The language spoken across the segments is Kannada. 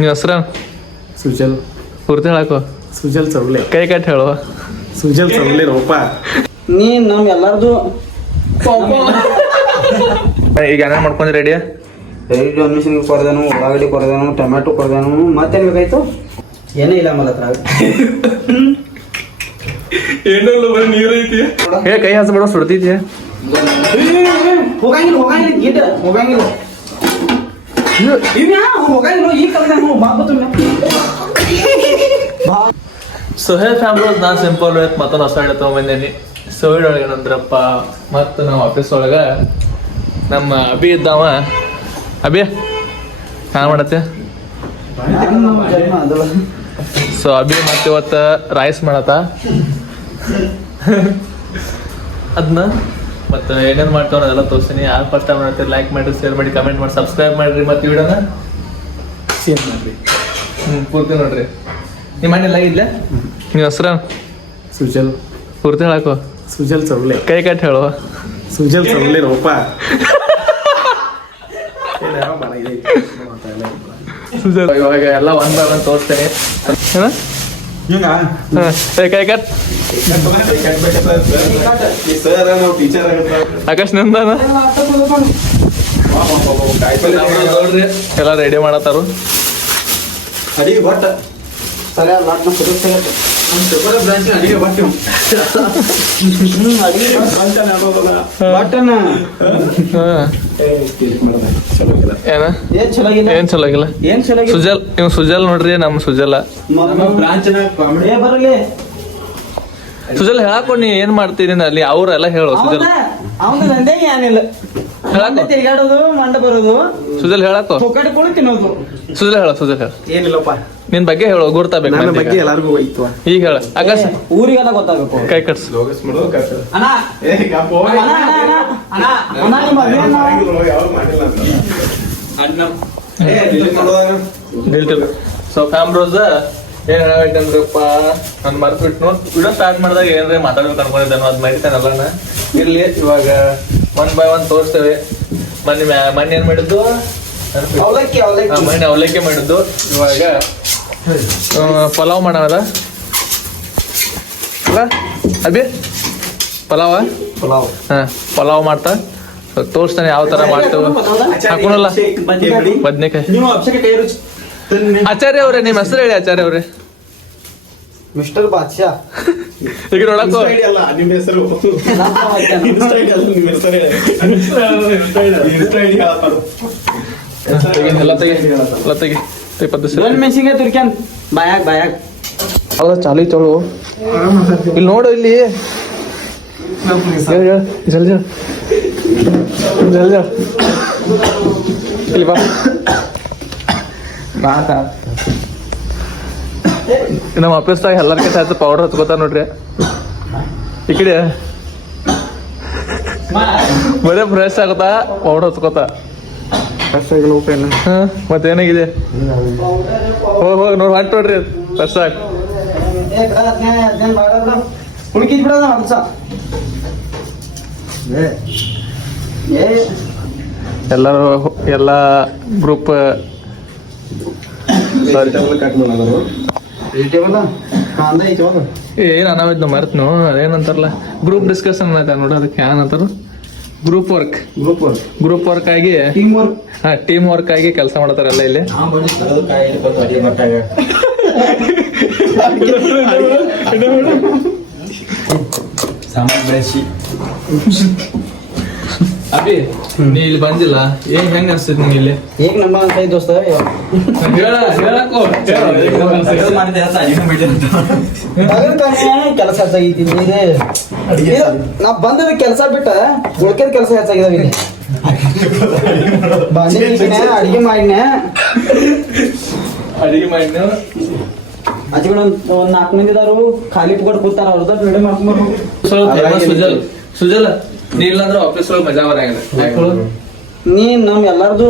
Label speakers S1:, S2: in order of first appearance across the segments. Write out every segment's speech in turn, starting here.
S1: ನಿಮ್ಮ ಹೆಸ್ರ?
S2: ಸುಜಲ್.
S1: ಪೂರ್ತಿ ಹೇಳಾಕೋ
S2: ಸುಜಲ್ ಚೌಲೆ
S1: ಕೈ ಕಟ್ ಹೇಳುವ
S2: ಸುಜಲ್ ಚೌಲೆ ರೂಪ.
S3: ನೀ ನಮ್ ಎಲ್ಲಾರ್ದು
S1: ಈಗ ಏನೇನು ಮಾಡ್ಕೊಂಡ್ರಿ ರೆಡಿ
S3: ಎರಡು ಅಡ್ಮಿಷನ್ ಕೊಡ್ದೇನು ಉಳ್ಳಾಗಡ್ಡಿ ಕೊಡ್ದೇನು ಟೊಮ್ಯಾಟೊ ಕೊಡ್ದೇನು ಮತ್ತೇನ್ ಬೇಕಾಯ್ತು? ಏನೇ ಇಲ್ಲ ಮಲ ನೀರೈತಿ
S1: ಹೇ ಕೈ ಹಸ್ಬಿಡೋ ಸುಡ್ತಿದ್ಯಾ?
S3: ಹೋಗಂಗಿಲ್ಲ ಹೋಗಂಗಿಲ್ಲ ಗಿಡ ಹೋಗಂಗಿಲ್ಲ ಇವ್ಯಾ ಹೋಗಂಗಿಲ್ಲ ಈಗ ಕಲ್ತಾನು ಬಾಬತ್ತು
S1: ಸೊ ಹೇ ಫ್ಯಾಮ್ರೋಸ್ ನಾನು ಸಿಂಪಲ್ ಐತ್ ಮತ್ತೊಂದು ಹೊಸ ಹಳ್ಳಿ ತೊಗೊಂಬಂದೇನಿ ಸೊ ಒಳಗೆ ಏನಂದ್ರಪ್ಪ, ಮತ್ತು ನಾವು ಆಫೀಸ್ ಒಳಗೆ ನಮ್ಮ ಅಭಿ ಇದ್ದಾವ. ಅಭಿ ಹ್ಯಾಂಗ ಮಾಡತ್ತೆ? ಸೊ ಅಭಿ ಮತ್ತೆ ಇವತ್ತು ರೈಸ್ ಮಾಡತ್ತ? ಅದನ್ನ ಮತ್ತು ಏನೇನು ಮಾಡ್ತಾವೆ ಅದೆಲ್ಲ ತೋರಿಸ್ತೀನಿ. ಯಾರು ಫಸ್ಟ್ ಟೈಮ್ ಮಾಡ್ತೀರಿ ಲೈಕ್ ಮಾಡಿ ಶೇರ್ ಮಾಡಿ ಕಮೆಂಟ್ ಮಾಡಿ ಸಬ್ಸ್ಕ್ರೈಬ್ ಮಾಡಿರಿ ಮತ್ತು ವಿಡಿಯೋನ
S2: ಶೇರ್ ಮಾಡಿರಿ.
S1: ಹ್ಞೂ ಪೂರ್ತಿ ನೋಡ್ರಿ. ನಿಮ್ಮ ಮನೆಯಲ್ಲ ಇಲ್ಲ ನಿಮ್ಮ ಹೆಸ್ರ?
S2: ಸುಜಲ್.
S1: ಪೂರ್ತಿ ಹೇಳಕ್ಕೋ.
S2: ಸುಜಲ್ ಚೌಲೆ
S1: ಕೈ ಕಟ್ ಹೇಳುವ
S2: ಸುಜಲ್ ಚೌಲೆ ರೋಪ
S1: ಇವಾಗ ಎಲ್ಲ ಒಂದು ಬೈ ಒನ್ ತೋರಿಸ್ತೇನೆ.
S2: ಹಿಂಗ
S1: ಆಕಾಶ್ ನಿಂದಾನ ನೋಡ್ರಿ ಎಲ್ಲ ರೆಡಿ ಮಾಡತ್ತಾರು
S2: ಅಡಿ ಭಟ್
S3: ಸರಿ ಲಾಟ್ ನಮ್ಮ ಫೋಟೋ ತೆಗೆದು
S2: ಬ್ರಾಂಚ್ ಅಡಿಗೆ ಬಟ್ಟೆ
S3: ಬಟ್ಟನ
S1: ಹಾ
S2: ಚಲೋ ಇಲ್ಲ
S1: ಏನ?
S3: ಏನ್ ಚಲಾಗಿಲ್ಲ?
S1: ಏನ್ ಚಲೋ ಆಗಿಲ್ಲ ಸುಜಲ್ ಇವ್ ಸುಜಲ್ ನೋಡ್ರಿ ನಮ್ಮ ಸುಜಲ. ಸುಜಲ್ ಹೇಳಾಕೊ ನೀ ಏನ್ ಮಾಡ್ತೀನಿ ಅಲ್ಲಿ ಅವ್ರೆಲ್ಲ ಹೇಳು ಸುಜಲ್. ಹೇಳಾಕೊ.
S3: ಮಂಡೆ ತಿರ್ಗಾಡೋದು ಮಂಡ ಬರೋದು.
S1: ಸುಜಲ್ ಹೇಳಾಕ.
S3: ತಿನ್ನೋದು.
S1: ಸುಜಲ್ ಹೇಳು ಸುಜಲ್ ಹೇಳು.
S2: ಏನಿಲ್ಲಪ್ಪ.
S1: ನಿನ್ ಬಗ್ಗೆ ಹೇಳು ಗುರ್ತಾಬೇಕು
S2: ನನ್ನ ಬಗ್ಗೆ ಎಲ್ಲರಿಗೂ ಹೋಯ್ತು.
S1: ಈಗ ಹೇಳ. ಆಕಾಶ.
S3: ಊರಿಗೆಲ್ಲ ಗೊತ್ತಾಗಬೇಕು.
S1: ಕೈ ಕಟ್ಸ್.
S2: ಲೋಗಸ್ ಮಾಡೋದು ಕಷ್ಟ
S3: ಅಣ್ಣ.
S2: ಏ ಗಪ್ಪ ಹೋಗಿ.
S3: ಅಣ್ಣ, ಅಣ್ಣ, ಅಣ್ಣ, ಅಣ್ಣ, ನಿಮ್ಮ
S2: ಯಾವ್ದು ಮಾಡಿಲ್ಲ ಅಣ್ಣ. ಏ, delete ಮಾಡೋದಾಗ?
S1: ಸೊ ಫ್ಯಾಮ್ರೋಸ್ ಏನ್ ಹೇಳಬೇಕಂದ್ರಪ್ಪ ನಾನು ಮರ್ತ್ಬಿಟ್ಟು ನೋಡ್ ವಿಡಿಯೋ ಸ್ಟಾರ್ಟ್ ಮಾಡಿದಾಗ ಏನ್ರಿ ಮಾತಾಡೋದು ಅನ್ಕೊಂಡಿದ್ದೆ ಅದ್ ಮರಿತಾನಲ್ಲ ಇರ್ಲಿ ಇವಾಗ. ಒನ್ ಬೈ ಒನ್ ತೋರಿಸ್ತೇವೆ. ಮೊನ್ನೆ ಮ್ಯಾ- ಮೊನ್ನೆ ಏನ್ ಮಾಡಿದ್ದು.
S3: ಅವಲಕ್ಕಿ ಅವಲಕ್ಕಿ
S1: ಮೊನ್ನೆ ಅವಲಕ್ಕಿ ಮಾಡಿದ್ದು. ಇವಾಗ ಪಲಾವ್ ಮಾಡೋದ? ಅಲ್ಲ ಅಭಿ? ಪಲಾವ?
S2: ಪಲಾವ್.
S1: ಹಾ ಪಲಾವ್ ಮಾಡ್ತಾ? ತೋರಿಸ್ತಾನೆ ಯಾವ ತರ ಮಾಡ್ತೇವೆ. ಹಾಕೋಣಲ್ಲ. ಬದ್ನೆಕಾಯಿ. ಆಚಾರ್ಯ ಅವ್ರೆ ನಿಮ್ಮ ಹೆಸರು ಹೇಳಿ ಆಚಾರ್ಯ ಅವ್ರೆ.
S3: ಮಿಸ್ಟರ್ ಬಾದ್ಶಾ.
S1: ಈಗ ನೋಡಕ್ಕ
S2: ಅಲ್ಲ, ನಿಮ್ಮ ಹೆಸರು ಅಲ್ಲ, ನಿಮ್ಮ ಹೆಸರು ಹೇಳಿ. Insta ID ಹೇಳಪ್ಪ.
S1: ಎಲ್ಲ ತೆಗಿ ಎಲ್ಲ ತೆಗಿ ಇಪ್ಪತ್ತು
S3: ದೊಡ್ಡ ಮೆಣಸಿನ್ಕಾಯಿ ತುರ್ಕ್ಯಾನ್ ಬಾಯಾಗ್ ಬಾಯಾಗ್
S1: ಹೌದಾ ಚಾಲು ಚಳು ಇಲ್ಲಿ ನೋಡು ಇಲ್ಲಿ. ಜಲ್ದಿ. ಜಲ್ದಿ. ಇಲ್ಲಿ ಬಾ ಮಾತಾ ನಮ್ಮ ಆಫೀಸ್ದಾಗ ಎಲ್ಲರ್ಕಿಂತ ಸಾಯ್ತು ಪೌಡರ್ ಹಚ್ಕೋತಾರ ನೋಡ್ರಿ. ಈ ಕಡೆ ಬರೇ ಫ್ರೆಶ್ ಆಗುತ್ತಾ? ಪೌಡರ್ ಹಚ್ಕೋತಾ ಹಾ ಮತ್ತೇನಾಗಿದೆ? ಹೋಗಿ ಹೋಗಿ ನೋಡಿ ಹಾಕಿ ನೋಡ್ರಿ. ಫ್ರೆಶ್ ಆಗಿ. ಎಲ್ಲರೂ ಎಲ್ಲ ಗ್ರೂಪ್ ಸಾರಿ ಏನ್ ಅನಾವಿದ್ನ ಮರ್ತ್ನು? ಅದೇನಂತಾರಲ್ಲ? ಗ್ರೂಪ್ ಡಿಸ್ಕಷನ್ ಆಯ್ತಾ ನೋಡ ಅದಕ್ಕೆ ಏನಂತಾರ? Group work
S2: group work
S1: group work ಆಗಿ
S3: ಟೀಮ್ ವರ್ಕ್
S1: ಹಾ ಟೀಮ್ ವರ್ಕ್ ಆಗಿ ಕೆಲಸ ಮಾಡ್ತಾರಲ್ಲ ಇಲ್ಲಿ.
S2: ಸಾಮಾನ್ಯ.
S1: ಅಭಿ ನೀ ಇಲ್ಲಿ ಬಂದಿಲ್ಲ. ಏನ್ ಹೆಂಗ್ ಅನ್ಸ್ತೈತಿ ನಿಂಗೆ ಇಲ್ಲಿ?
S3: ಹೇಗ್ ನಮ್ಮ ಅಂತ ಐತಿ ದೋಸ್ತ
S1: ಹೇಳ ಹೇಳಕ್ಕೋ.
S3: ಕೆಲಸ ಹೆಚ್ಚಾಗೈತಿ ಇದೆ
S2: ಅಡಿಗೆ
S3: ಇದು ನಾ ಬಂದ ಕೆಲಸ ಬಿಟ್ಟ ಉಳ್ಕೆದ ಕೆಲಸ ಹೆಚ್ಚಾಗಿದಾವ ಇಲ್ಲಿ. ಬಂದೆ ಅಡಿಗೆ ಮಾಡಿನ
S1: ಅಡಿಗೆ ಮಾಡಿ
S3: ಅಜ್ಜಿಗಳು ಒಂದ್ ನಾಲ್ಕು ಮಂದಿ ಇದಾರು ಖಾಲಿ ಇಟ್ಕೊಂಡು ಕೂತಾರ ಅವ್ರದ ವಿಡಿಯೋ ಮಾಡ್ಕೊಂಡು
S1: ಸುಜಲ್ ಸುಜಲ್ ನೀ ಇಲ್ಲಾಂದ್ರೆ ಆಫೀಸ್ ಒಳಗೆ ಮಜಾ ಬರಂಗಿಲ್ಲ
S3: ನೀ ನಮ್ ಎಲ್ಲಾರ್ದು.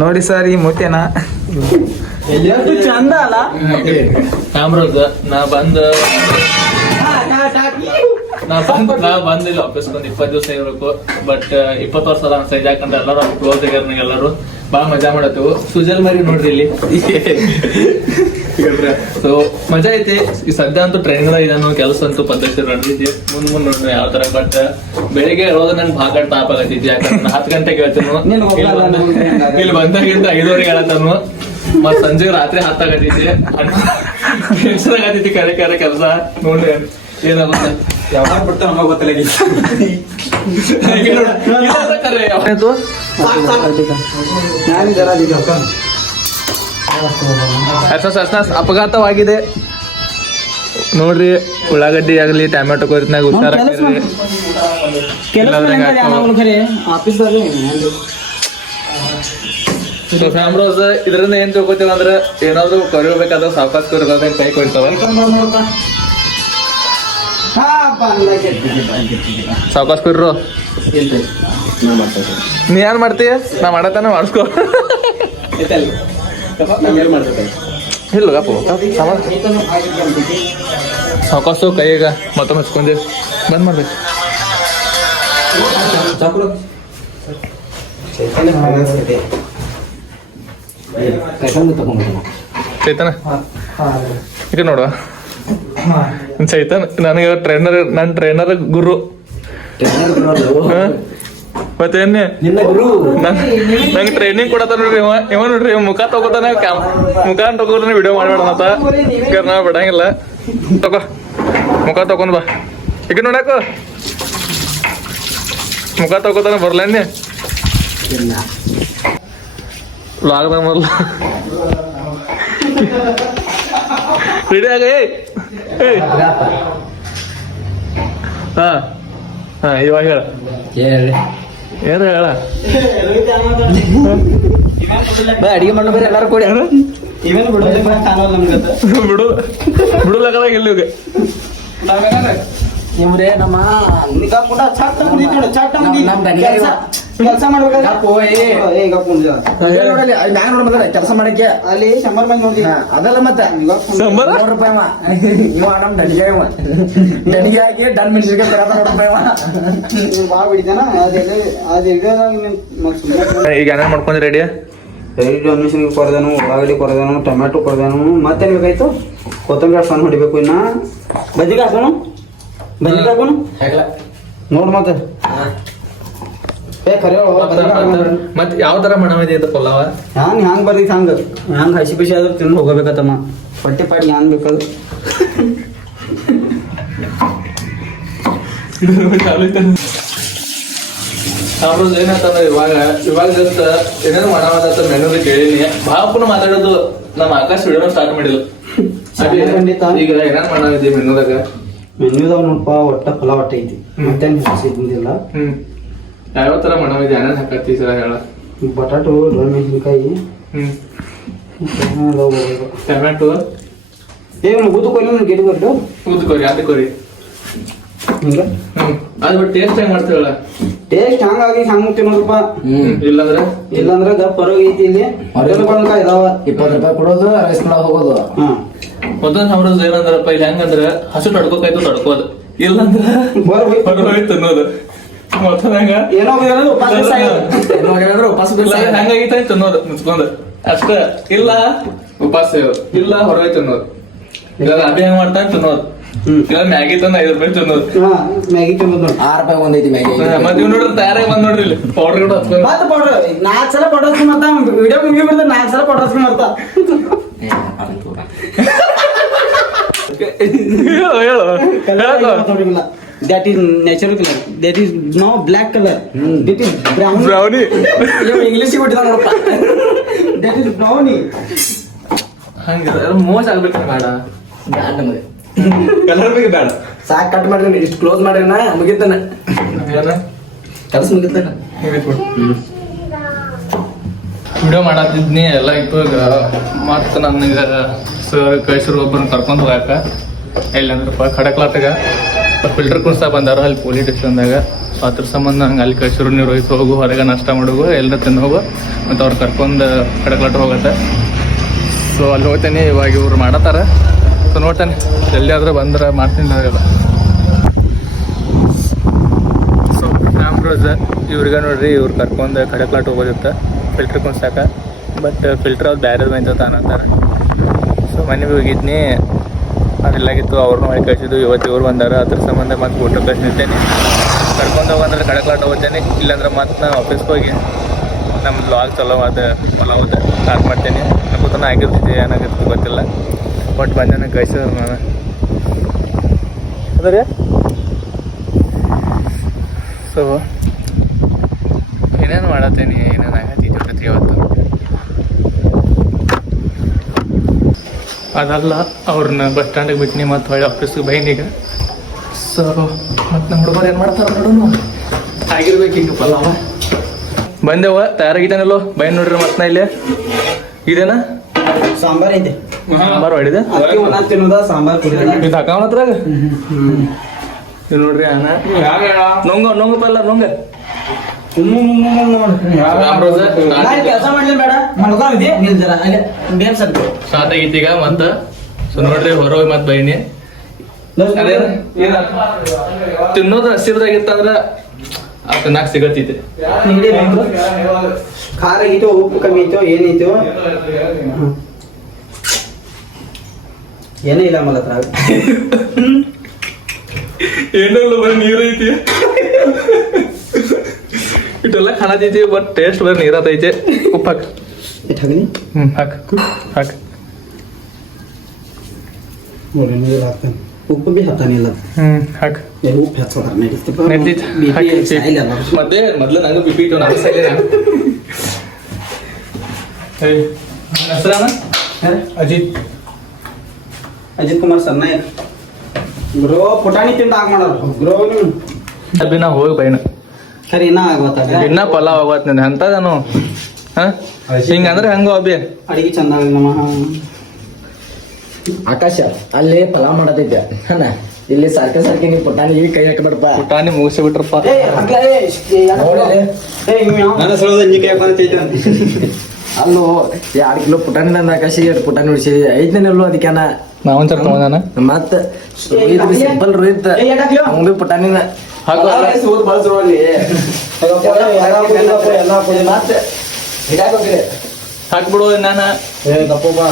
S4: ನೋಡಿ ಸರ್ ಈ ಮುತ್ಯನ
S3: ಎಷ್ಟು ಚಂದ ಅಲ್ಲ?
S1: ಕ್ಯಾಮ್ರಾದ ನಾ ಬಂದ ನಾ ಬಂದ್ ನಾ ಬಂದಿಲ್ಲ ಆಫೀಸ್ ಬಂದ್ ಇಪ್ಪತ್ತು ದಿವಸ ಇರ್ಬೇಕು ಬಟ್ ಇಪ್ಪತ್ತು ವರ್ಷ ಅದ ಸೈಜ್ ಹಾಕೊಂಡ್ರೆ ಎಲ್ಲರೂ ಕ್ಲೋಸ್ ಆಗ್ಯಾರ ಎಲ್ಲರೂ. ಬಾ ಮಜಾ ಮಾಡತ್ತು. ಸುಜಲ್ ಮರಿ ನೋಡ್ರಿ ಇಲ್ಲಿ. ಸೊ ಮಜಾ ಐತಿ. ಈ ಸದ್ಯ ಅಂತೂ ಟ್ರೈನ್ ಇದನ್ನು ಕೆಲಸ ಅಂತೂ ಪದ್ಧತಿ ನಡೆದಿದ್ದೆ ಮುಂದ್ ಮುಂದ್ ನೋಡ್ರಿ ಯಾವ ತರ ಬಟ್ ಬೆಳಿಗ್ಗೆ ಹೇಳೋದು ನನ್ ಭಾಗ ಟಾಪ್ ಆಗತ್ತಿದ್ದೆ ಯಾಕಂದ್ರೆ ಹತ್ತು ಗಂಟೆಗೆ ಹೇಳ್ತೀನಿ. ಇಲ್ಲಿ ಬಂದಾಗಿಂದ ಐದೂವರೆಗೆ ಹೇಳತ್ತನು. ಮತ್ ಸಂಜೆ ರಾತ್ರಿ ಹತ್ತಾಗತೈತಿ ಟೆನ್ಷನ್ ಆಗತೈತಿ ಕರೆ ಕರೆ ಕೆಲಸ. ನೋಡ್ರಿ. ಏನಲ್ಲ
S3: ಯಾವಾಗ ಬಿಡ್ತಾರ ನಮಗ್ ಗೊತ್ತಿಲ್ಲ.
S1: ಅಪಘಾತವಾಗಿದೆ. ನೋಡ್ರಿ ಉಳ್ಳಾಗಡ್ಡಿ ಆಗಲಿ ಟೊಮೆಟೊ ಕೊರಿತ್ನಾಗ
S3: ಹುಷಾರ
S1: ಸೊ ಫ್ಯಾಮ್ರೋಸ್ ಇದರಿಂದ ಏನ್ ತಿಳ್ಕೊತೀವಿ ಅಂದ್ರೆ ಏನಾದ್ರು ಕರಿಬೇಕಾದ್ರೆ ಸಾಕಾಸ್ ಕೊರಿಗೋದಂಗೆ ಕೈ ಕೊಡ್ತಾವ ಸಾವಕಾಶ ಕೊರ್ರು. ನೀ ಏನ್ ಮಾಡ್ತೀಯ? ನಾ ಮಾಡತಾನೆ ಮಾಡಿಸ್ಕೋ. ಇಲ್ಲ ಗಪ್ಪು
S3: ಕೈಯಾಗ.
S1: ಸಾವಕಾಶ ಮತ್ತೊಮ್ಮೆ ಹಚ್ಕೊಂಡೆ. ಬಂದ್ ಮಾಡ್ಬೇಕು. ಚೈತನ ಈಗ ನೋಡುವ. ಚೈತನ್ ನನಗೆ ಟ್ರೈನರ್ ನನ್ನ ಟ್ರೈನರ್ ಗುರು? ಮತ್ತೇನೆ ನಂಗೆ ಟ್ರೈನಿಂಗ್ ಕೊಡತ್ತ ನೋಡ್ರಿ ಇವ ಇವ ನೋಡ್ರಿ ಮುಖ ತಗೋತಾನ ಕ್ಯಾಮ್ ಮುಖ ತಗೋತಾನೆ ವಿಡಿಯೋ ಮಾಡ್ಬೇಡ ಮತ್ತ. ನಾ ಬಿಡಂಗಿಲ್ಲ. ತಗೋ ಮುಖ ತಗೊಂಡ್ ಬಾ. ಈಗ ನೋಡಾಕ ಮುಖ ತಗೋತಾನ ಬರ್ಲೇನೆ. ಲಾಗ್ದಾಗ ಮೊದಲು. ರೆಡಿ ಆಗ. ಹಾ. ಹಾ ಇವಾಗ ಹೇಳ.
S3: ಹೇಳಿ.
S1: ಏನ್ ಹೇಳ?
S3: ಬಾ ಅಡಿಗೆ ಮಾಡೋ ಬೇರೆ ಎಲ್ಲಾರು ಕೂಡಿ. ಇವೇನು ಬಿಡೋದೇ ಬಾ ಕಾಣೋಲ್ಲ ನಮ್ಗೆ ಅದು.
S1: ಬಿಡು ಬಿಡುಲಾಗದಾಗ ಇವಾಗ
S3: ಇವ್ರೇ ನಮ್ಮ ನಿಗಾ ಕೆಲಸ ಅಂಗಡಿ. ಕೆಲ್ಸ- ಮಾಡ್ಬೇಕಾದ್ರೆ
S5: ಮಾಡಕ್ಕೆ.
S3: ಅಲ್ಲಿ ಶಂಬರ್ ಮಂದಿ ನೋಡಿ
S5: ಅದಲ್ಲ ಮತ್ತೆ? ನೂರು ರೂಪಾಯಿ ಅವ. ಇವ ನಮ್ ದಣಿಗೆ ಇವ ದಣಿಗೆ ಹಾಕಿ ಡನ್ ನೂರು ರೂಪಾಯಿ
S3: ಬಿಡಿದಾನ ಅದೆಲ್ಲ ಅದೆಲ್ಲ
S1: ಈಗ ಏನೇನ್ ಮಾಡ್ಕೊಂಡ್ರಿ ರೆಡಿ
S3: ಕೊರದೇನು ಉಳ್ಳಾಗಡ್ಡಿ ಕೊರದೇನು ಟೊಮ್ಯಾಟೊ ಕೊರದೇನು ಮತ್ತೇನ್ ಬೇಕಾಯ್ತು? ಕೊತ್ತಂಬರಿ ಸಣ್ಣ ಹೊಡಿಬೇಕು ಇನ್ನ. ಬಜ್ಜಿಗೆ ಹಾಕೋಣ ಬಜ್ಜಿಗೆ ಹಾಕೋಣ ನೋಡ್ ಮತ್ತೆ. ಏ ಕರೆ
S1: ಮತ್ ಯಾವ ತರ ಮಾಡವಿದೆ ಅಂತ ಪಲಾವ?
S3: ಹ್ಯಾಂಗ್ ಹ್ಯಾಂಗ್ ಬರ್ದೈತಿ ಹಂಗ ಹ್ಯಾಂಗ್ ಹಸಿ ಬಿಸಿ ಆದ್ರೆ ತಿಂದು ಹೋಗಬೇಕತ್ತಮ್ಮ. ಹೊಟ್ಟೆ ಪಾಡಿ ಹ್ಯಾಂಗ ಬೇಕದು
S1: ಅವ್ರು ಏನಂತಂದ್ರೆ ಇವಾಗ? ಇವಾಗ ಜಸ್ಟ್ ಏನೇನು ಮಾಡಾವತ್ತ ಮೆನು ಕೇಳಿನಿ. ಭಾವಪ್ಪನ ಮಾತಾಡೋದು ನಮ್ಮ ಆಕಾಶ ವಿಡಿಯೋನ ಸ್ಟಾರ್ಟ್ ಮಾಡಿಲ್ಲ. ಈಗ ಏನೇನ್ ಮಾಡಾವಿದೆ ಮೆನುದಾಗ
S3: ಮೆನ್ಯೂದಾಗ ನೋಡಪ್ಪ ಒಟ್ಟ ಪಲಾವ್ ಒಟ್ಟ ಐತಿ. ಮತ್ತೇನ್ ಹಸಿ
S1: ಹ್ಮ್. ಯಾವ ತರ ಮಾಡಾವಿದೆ ಏನೇನು ಹಾಕತ್ತಿ ಸರ ಹೇಳ.
S3: ಬಟಾಟು ಡೋಲ್ ಮೆಣಸಿನ್ಕಾಯಿ ಟೊಮ್ಯಾಟೊ. ಏ ಕೊಯ್ಲು ಗೆಡಿ ಕೊರಿ
S1: ಅದು ಕೊರಿ
S3: ಹಿಂಗೆ
S1: ಹ್ಮ್. ಅದ್ ಬಿಟ್ಟು ಟೇಸ್ಟ್ ಹೆಂಗ್ ಮಾಡ್ತೀವಲ್ಲ
S3: ಟೇಸ್ಟ್ ಹಂಗಾಗಿ ಹಂಗ ತಿನ್ನೋದಪ್ಪ
S1: ಇಲ್ಲಂದ್ರೆ?
S3: ಇಲ್ಲಂದ್ರೆ ಗಪ್ಪ ಗಪ್ ಹೊರಗೆ ಐತಿ ಇಲ್ಲಿ.
S5: ಇಪ್ಪತ್ತು ರೂಪಾಯಿ ಕೊಡೋದು ರೈಸ್ ಮಾಡೋದು ಹೋಗೋದು.
S3: ಹಾ.
S1: ಮತ್ತೊಂದ್ ಸಂಬ್ರಸ್ ಏನಂದ್ರಪ್ಪ ಇಲ್ಲಿ ಹೆಂಗಂದ್ರ ಹಸು ತಡ್ಕೋಕಾಯ್ತು ತಡ್ಕೋದು. ಇಲ್ಲಂದ್ರ
S3: ಹೊರ ಹೋಯ್ತು.
S1: ಹೊರ ಹೋಯ್ತು ಅನ್ನೋದು ಮತ್ತೊಂದಂಗ
S3: ಏನೋ ಉಪವಾಸ.
S5: ಏನೋ
S1: ಇಲ್ಲ
S5: ಬಿಡ್ಸ.
S1: ಹೆಂಗಾಗಿತ್ತ ತಿನ್ನೋದು ಮುಚ್ಕೊಂಡ್. ಅಷ್ಟ. ಇಲ್ಲ ಉಪವಾಸ. ಇಲ್ಲ ಹೊರಗೆ ತಿನ್ನೋದು. ಇಲ್ಲ ಅದೇ ಹೆಂಗ್ ಮಾಡ್ತಾ ತಿನ್ನೋದು.
S3: ಹ್ಮ್.
S1: ಇಲ್ಲ ಮ್ಯಾಗಿ ತಂದ ಐದು ರೂಪಾಯಿ ತಿನ್ನೋದು.
S3: ಹಾ ಮ್ಯಾಗಿ ತಿನ್ನೋದು ನೋಡಿ.
S5: ಆರು ರೂಪಾಯಿ ಒಂದೈತಿ ಮ್ಯಾಗಿ.
S1: ಮತ್ತೆ ಇವ್ ನೋಡ್ರಿ ತಯಾರಾಗಿ ಬಂದ್ ನೋಡ್ರಿ ಇಲ್ಲಿ. ಪೌಡರ್
S3: ಮತ್ತೆ ಪೌಡ್ರ್. ನಾಲ್ಕು ಸಲ ಪೌಡರ್ ಹಚ್ಕೊಂಡ್ ಮತ್ತ ವಿಡಿಯೋ ಮುಗಿ ಬರ್ತಾರೆ ನಾಲ್ಕು ಸಲ ಪೌಡರ್ ಹಚ್ಕೊಂಡ್ ಮತ್ತ
S1: ಹೇಳು
S3: that is natural colour that is no black colour that is brown
S1: brownie
S5: English ಬಿಟ್ಟಿದ ನೋಡಪ್ಪ.
S3: ದಟ್ ಈಸ್ ಬ್ರೌನಿ
S1: ಹಂಗಿದ್ರೆ ಮೋಸ ಆಗ್ಬೇಕು ಬೇಡ.
S5: ಬ್ಯಾಡ ನಮಗೆ.
S2: ಕಲರ್ ಬಗ್ಗೆ ಬೇಡ.
S5: ಸಾಕ್ ಕಟ್ ಮಾಡ್ರಿ ಇಷ್ಟು ಕ್ಲೋಸ್ ಮಾಡ್ರಿ ನಾ ಮುಗಿತಾನೆ. ಕೆಲಸ ಮುಗಿತಾನೆ.
S1: ವಿಡಿಯೋ ಮಾಡತ್ತಿದ್ನಿ ಎಲ್ಲ ಇತ್ತು. ಮತ್ತೆ ನನಗೆ ಸರ್ ಕೈಸರು ಒಬ್ಬರನ್ನ ಕರ್ಕೊಂಡು ಹೋಗಾಕ. ಎಲ್ಲಂದ್ರಪ್ಪ ಖಡಕ್ಲಾಟಾಗ ಫಿಲ್ಟರ್ ಕುಡಿಸ್ತಾ ಬಂದಾರ, ಅಲ್ಲಿ ಪೊಲೀಸ್ ಸ್ಟೇಷನ್ದಾಗ ಅದ್ರ ಸಂಬಂಧ ನಂಗೆ ಅಲ್ಲಿ ಕಳ್ಸಿರು ನೀರು ಹೋಯ್ತು ಹೋಗು, ಹೊರಗೆ ನಷ್ಟ ಮಾಡೋಗು ಎಲ್ಲ ತಿಂದು ಹೋಗು. ಮತ್ತು ಅವ್ರು ಕರ್ಕೊಂಡು ಕಡಕ್ಲಾಟ ಹೋಗತ್ತೆ. ಸೊ ಅಲ್ಲಿ ಹೋಗ್ತೇನೆ, ಇವಾಗ ಇವ್ರು ಮಾಡತ್ತಾರ. ಸೊ ನೋಡ್ತೇನೆ ಆದ್ರೆ ಬಂದ್ರೆ ಮಾಡ್ತೀನಿ ನನಗೆಲ್ಲ ಸೊ ಫ್ಯಾಮ್ರೋಜ ಇವ್ರಿಗೆ ನೋಡ್ರಿ, ಇವ್ರು ಕರ್ಕೊಂಡು ಕಡಕ್ಲಾಟ ಹೋಗೋದಿತ್ತು ಫಿಲ್ಟರ್ ಕುಣಿಸಾಕ ಬಟ್ ಫಿಲ್ಟರ್ ಅವ್ರು ಬ್ಯಾರೇಜ್ ಬಂದಿರ್ತಾನಂತಾರೆ ಸೊ ಮನೆಗೆ ಹೋಗಿದ್ನಿ. ಅದೆಲ್ಲಾಗಿತ್ತು ಅವ್ರನ್ನ ಮಾಡಿ ಕಳಿಸಿದ್ದು. ಇವತ್ತು ಇವ್ರು ಬಂದಾರ. ಅದ್ರ ಸಂಬಂಧ ಮತ್ತೆ ಫೋಟೋ ಕಳಿಸಿರ್ತೇನೆ. ಕರ್ಕೊಂಡು ಹೋಗಂದ್ರೆ ಕಡಕ್ಲಾಟ ಹೋಗ್ತೇನೆ. ಇಲ್ಲಾಂದ್ರೆ ಮತ್ತೆ ನಾನು ಆಫೀಸ್ಗೆ ಹೋಗಿ ನಮ್ಮ ಬ್ಲಾಗ್ ಚಲೋ ಅದ ಪಲಾವದ ಸ್ಟಾರ್ಟ್ ಮಾಡ್ತೇನೆ. ಅನ್ಕೋತಾನೆ ಆಗಿರ್ತೈತಿ. ಏನಾಗಿರ್ತದೆ ಗೊತ್ತಿಲ್ಲ. ಬಟ್ ಬಂದ ಕಳಿಸಿದ್ರು ನಾನು. ಅದ್ರಿ? ಸೊ ಏನೇನು ಮಾಡತ್ತೇನೆ? ಏನೇನು ಅದಲ್ಲ ಅವ್ರನ್ನ ಬಸ್ ಸ್ಟ್ಯಾಂಡಿಗೆ ಬಿಟ್ನಿ ಮತ್ತು ಹೊಳೆ ಆಫೀಸ್ಗೆ ಬೈನಿಗೆ ಸೊ ಮತ್ತು ನಮ್ಮ ಹುಡುಗರು ಏನು ಮಾಡ್ತಾರೆ ನೋಡೋಣ ಆಗಿರ್ಬೇಕು ಈಗ ಪಲಾವ. ಬಂದೆವ ತಯಾರಾಗಿದ್ದಾನಲ್ಲೋ? ಬೈನ್ ನೋಡ್ರಿ ಮತ್ತೆ ನಾ ಇಲ್ಲಿ. ಇದೇನ?
S3: ಸಾಂಬಾರ್ ಐತೆ.
S1: ಸಾಂಬಾರ್ ಹೊಡಿದೆ ಇದು ಹಾಕವನ ಹತ್ರಾಗ ಇದು ನೋಡ್ರಿ ಅಣ್ಣ. ನೊಂಗ ನೊಂಗ ಪಲ್ಲ ನೊಂಗ.
S3: ಕೆಲಸ ಮಾಡ್ಲಿ ಬೇಡ. ಮಲ್ಕೊಂಡಿದ್ದೆ ನಿಲ್ ಜರ ಅಲ್ಲೇ ಬೇರೆ ಸ್ವಲ್ಪ
S1: ಸ್ಟಾರ್ಟ್ ಆಗೈತಿ ಈಗ ಮತ್ತ ಸೊ ನೋಡ್ರಿ ಹೊರಗೆ ಮತ್ತೆ ಬೈನಿ. ತಿನ್ನೋದ್ರ ತಿನ್ನೋದು ಹಸಿರ್ದಾಗಿತ್ತಂದ್ರ ಆ ತಿನ್ನಾಕ ಸಿಗತ್ತೈತಿ
S3: ಖಾರ ಐತೋ ಉಪ್ಪು ಕಮ್ಮಿ ಐತೋ ಏನೈತೋ ಏನೇ ಇಲ್ಲ ಮಲ್ಲ ಏನೂ
S1: ಇಲ್ಲ ಬರೀ ನೀರೈತಿ ಇಟ್ಟೆಲ್ಲ ಕಾಣತೈತಿ ಬಟ್ ಟೇಸ್ಟ್ ಬರೀ ನೀರತೈತಿ ಉಪ್ಪು ಹಾಕ್.
S3: ಇಟ್ಟು ಹಾಕಿ
S1: ಹ್ಮ್ ಹಾಕ್. ಹಾಕ್.
S3: ನೋಡಿ ನೀರು ಹಾಕ್ತಾನೆ. ಉಪ್ಪು ಬಿ ಹಾಕ್ತಾನಿಲ್ಲ
S1: ಹ್ಮ್ ಹಾಕ್.
S3: ಎಲ್ಲಿ ಉಪ್ಪು ಹೆಚ್ಚೋದಾರ ನಡೀತಿ
S1: ನಡೀತೈತಿ ಹಾಕಿ. ಮತ್ತೆ ಮೊದ್ಲು ನಂಗೆ ಬಿಪಿ ಇಟ್ಟು ನಾನು ಸೈಲೆ ಹೆಸರಣ್ಣ ಅಜಿತ್.
S3: ಅಜಿತ್ ಕುಮಾರ್ ಸರ್ ನಾಯಕ್. ಬ್ರೋ ಪುಟಾಣಿ ತಿಂದ ಆಗ ಮಾಡೋರು ಬ್ರೋ
S1: ಅಭಿ ನಾ ಹೋಗಿ ಬೈನ.
S3: ಸರಿ ಇನ್ನ ಆಗ್ಬತ್ತಾಗ
S1: ಇನ್ನ ಪಲಾವ್ ಆಗತ್ ನಿನ್ ಎಂತದನು ಹಿಂಗ ಹಿಂಗಂದ್ರೆ ಹೆಂಗೋ ಅಭಿ?
S3: ಅಡಿಗೆ ಚಂದ ನಮ್ಮ
S5: ಆಕಾಶ ಅಲ್ಲಿ ಪಲಾವ್ ಮಾಡದಿದ್ದೆ. ಹಣ ಇಲ್ಲಿ ಸಾರ್ಕೆ ಸಾರ್ಕೆ ನೀವು ಪುಟಾಣಿ ಈ ಕೈ ಹಾಕಬೇಡಪ್ಪ
S1: ಪುಟಾಣಿ ಮುಗಿಸಿ ಬಿಟ್ರಪ್ಪ.
S2: ಅಲ್ಲೂ
S5: ಅಲ್ಲೋ ಎರಡು ಕಿಲೋ ಪುಟಾಣಿ ನಂದು ಆಕಾಶ ಎರಡು ಪುಟಾಣಿ ಉಳಿಸಿದಿ ಐದನೇಲ್ಲೋ ಅದಕ್ಕೆನ
S1: ನಾವೊಂದ್ ಸ್ವಲ್ಪ ಮತ್ತೆ
S5: ಮತ್ತ ಸಿಂಪಲ್ ರೋಹಿತ್. ಪುಟಾಣಿನ.
S3: ಎಲ್ಲ.
S5: ಮತ್ತೆ ಹಿಡಾಕೋಗ್ರಿ
S1: ಹಾಕ್ಬಿಡು ನಾನ.
S3: ಏ ಬಾ.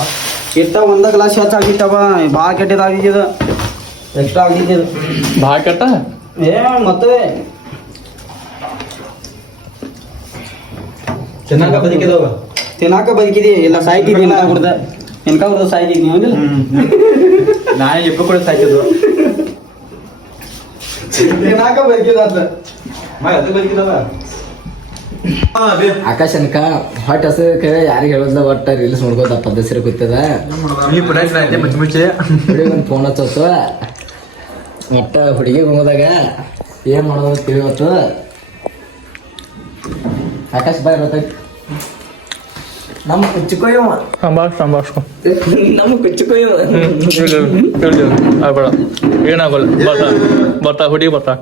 S3: ಇಟ್ಟ ಒಂದ ಗ್ಲಾಸ್ ಹೆಚ್ಚು ಆಗಿತ್ತವ ಭಾಳ ಕೆಟ್ಟದಾಗಿದ್ದು ಎಕ್ಸ್ಟ್ರಾ ಆಗಿದ್ದು.
S1: ಭಾಳ ಕಟ್ಟ?
S3: ಏ ಮತ್ತೆ.
S2: ತಿನ್ನಾಕ ಬದುಕಿದವ
S3: ತಿನ್ನಾಕ ಬದುಕಿದಿ. ಇಲ್ಲ ಸಾಯ್ತಿದ್ದಿ ಇನ್ಕ ಕುಡ್ದ ಇನ್ಕ ಕುಡ್ದ ಸಾಯ್ತಿದ್ದಿ
S2: ನಾ ಇಬ್ರು ಕೂಡ ಸಾಯ್ತಿದ್ವು
S3: ತಿನ್ನಾಕ ಬದುಕಿದ ಅಂತ
S2: ಮಾ ಅದು
S5: ಆಕಾಶ ಹೊಟ್ಟೆ ಹಸಕ್ಕೆ ಯಾರಿಗೆ ಹೇಳೋದಿಲ್ಲ ಒಟ್ಟ ರೀಲ್ಸ್ ನೋಡ್ಕೋತ ಪದ್ಧತಿ ಹುಡುಗಿ ಒಂದು ಫೋನ್ ಹಚ್ಚೋತು. ಒಟ್ಟ ಹುಡುಗಿ ಹೋಗೋದಾಗ ಏನ್ ಮಾಡೋದು ತಿಳಿವತ್ತು ಆಕಾಶ್ ಬಾಯ್ ಗೊತ್ತಾಯ್ತು ನಮ್ಮ ಕುಚ್ಚುಕೊಯ್ಯವ
S1: ಸಂಭಾಷ್ ಸಂಭಾಷ್
S5: ನಮ್ಮ ಕುಚ್ಚುಕೊಯ್ಯವ
S1: ಆಗ್ಬೇಡ ಏನಾಗಲ್ಲ. ಬರ್ತಾ ಬರ್ತಾ ಹುಡಿ ಬರ್ತಾ.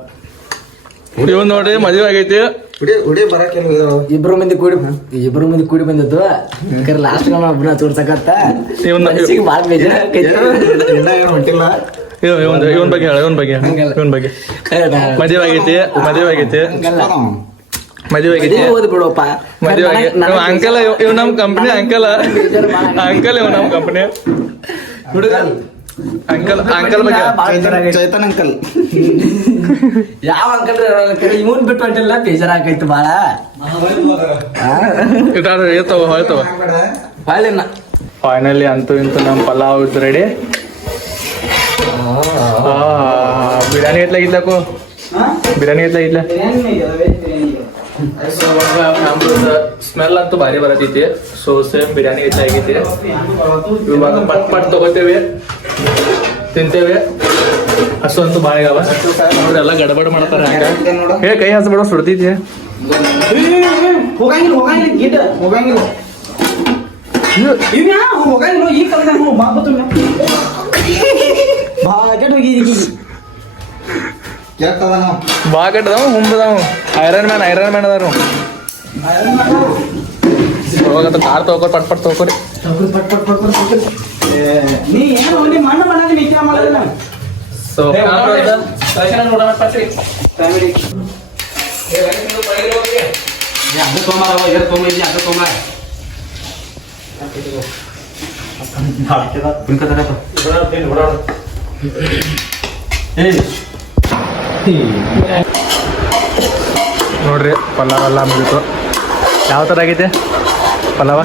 S1: ಹುಡಿ ನೋಡ್ರಿ ಮದುವೆ ಆಗೈತಿ.
S3: ಹುಡಿ ಹುಡಿ ಬರಕ್ಕೆ
S5: ಇಬ್ರು ಮಂದಿ ಕೂಡಿ ಇಬ್ರು ಮಂದಿ ಕೂಡಿ ಬಂದಿದ್ದು. ಕರೆ ಲಾಸ್ಟ್ ಒಬ್ಬನ ತೋರ್ಸಕತ್ತ?
S1: ಇವ್ನ- ಬಗ್ಗೆ ಹೇಳ ಇವನ್ ಬಗ್ಗೆ. ಇವನ್ ಬಗ್ಗೆ. ಮದುವೆ ಆಗೈತಿ ಮದುವೆ ಆಗೈತಿ. ಮದುವೆ
S5: ಓದ್ ಬಿಡಪ್ಪ.
S1: ಮದುವೆ ಅಂಕಲ್ ಇವ್- ನಮ್ ಕಂಪನಿ ಅಂಕಲ್. ಅಂಕಲ್ ಇವ್ ನಮ್ ಕಂಪನಿ
S3: ಹುಡುಗ
S1: ಅಂಕಲ್. ಅಂಕಲ್ ಬಗ್ಗೆ.
S3: ಚೈತನ್ ಅಂಕಲ್.
S5: ಯಾವ ಅಂಕಲ್ ಇವನ್ ಬಿಟ್ಟು ಹೊಂಟಿಲ್ಲ ಬೇಜಾರ ಆಗೈತು
S1: ಬಾಳ ಇರ್ತಾವ ಹೊಳ್ತಾವ
S5: ಬಾಳಿನ
S1: ಫೈನಲಿ. ಅಂತೂ ಇಂತೂ ನಮ್ ಪಲಾವ್ ಇತ್ತು ರೆಡಿ ಬಿರಿಯಾನಿ ಎತ್ಲಾಗಿದ್ಲಾಕು ಬಿರಿಯಾನಿ ಎತ್ಲಾಗಿದ್ಲ ಸ್ಮೆಲ್ ಅಂತೂ ಭಾರಿ ಬರತೈತಿ ಸೊ ಸೇಮ್ ಬಿರಿಯಾನಿ ಐತೆ ಆಗೈತಿ ಇವಾಗ ಪಟ್ ಪಟ್ ತಗೋತೇವೆ ತಿಂತೇವೆ ಹಸು ಅಂತೂ ಭಾಳ ಇದಾವ ಅವ್ರೆಲ್ಲ ಗಡಬಡ ಮಾಡ್ತಾರ ಹಂಗ ಏ ಕೈ ಹಸ್ಬಿಡೋ ಸುಡ್ತೈತಿ
S3: ಹೋಗಂಗಿಲ್ಲ ಹೋಗಂಗಿಲ್ಲ ಗಿಡ ಹೋಗಂಗಿಲ್ಲ ಇವ್ನ ಹೋಗಂಗಿಲ್ಲ ಈ ಕಲ್ದ ಬಾಬತ್ತು ಬಾ ಕೆಟ್ಟ ಹೋಗಿದ್ದೀವಿ
S2: ಕೇಳ್ತದ ನಾವು.
S1: ಬಾ ಕಟ್ಟದವ ಹುಂಬದವ. ಐರನ್ ಮ್ಯಾನ್ ಐರನ್ ಮ್ಯಾನ್ ಅದಾರು. ಹೋಗತ್ತ ಕಾರ್ ತಗೋರ್ ಪಟ್ ಪಟ್ ತಗೋರಿ.
S3: ನೀ ಏನು ನೀ ಮಣ್ಣು ಮಣ್ಣಾಗ ನಿತ್ಯ ಮಾಡೋದಿಲ್ಲ
S1: ಸೊ ಫ್ಯಾಮಿಲಿ
S3: ಅದು ತೊಗೊಂಬಾರವ ಇದ್ರ ತೊಗೊಂಬ ಅದು ತೊಗೊಂಬ. ಬಿಡ್ಕತ್ತಾರಪ್ಪ ಏಯ್
S1: ನೋಡ್ರಿ ಪಲಾವ್ ಎಲ್ಲ ಮುಗೀತು. ಯಾವ ಥರ ಆಗೈತೆ? ಪಲಾವ?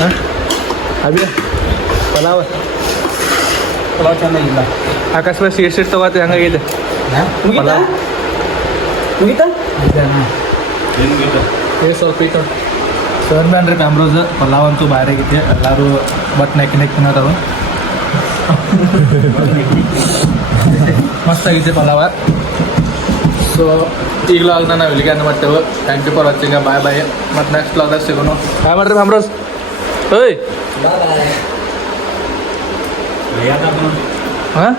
S1: ಹಾಂ? ಅದೇ ಪಲಾವ್.
S3: ಪಲಾವ್ ಚೆನ್ನಾಗಿಲ್ಲ.
S1: ಅಕಸ್ಮಾತ್ ಸೀಟ್ ಸೀಟ್ ತಗೋತಿ ಹಂಗಾಗಿದೆ.
S3: ಮುಗಿತಾ? ಮುಗಿತಾ?
S1: ಏ ಸ್ವಲ್ಪ ಐತೆ ಸರ್ ರೀ ಕಾಮ್ರೋಸ್ ಪಲಾವ್ ಅಂತೂ ಭಾರಿ ಆಗೈತೆ. ಎಲ್ಲರೂ ಬಟ್ ನೆಕ್ ನೆಕ್ ತಿನ್ನೋದವ ಮಸ್ತ್ ಆಗೈತೆ ಪಲಾವ ಸೊ ಈಗಲೂ ಆಗದ ನಾವು ಇಲ್ಲಿಗೆ ಅನ್ನ ಮಾಡ್ತೇವೆ thank you for watching bye bye ಮತ್ತು ನೆಕ್ಸ್ಟ್ ಬ್ಲಾಗ್ದಾಗ ಸಿಗೋನು ಬಾಯ್ ಮಾಡ್ರಿ ಕಾಮ್ರೋಸ್ ಓಯ್ ಹಾಂ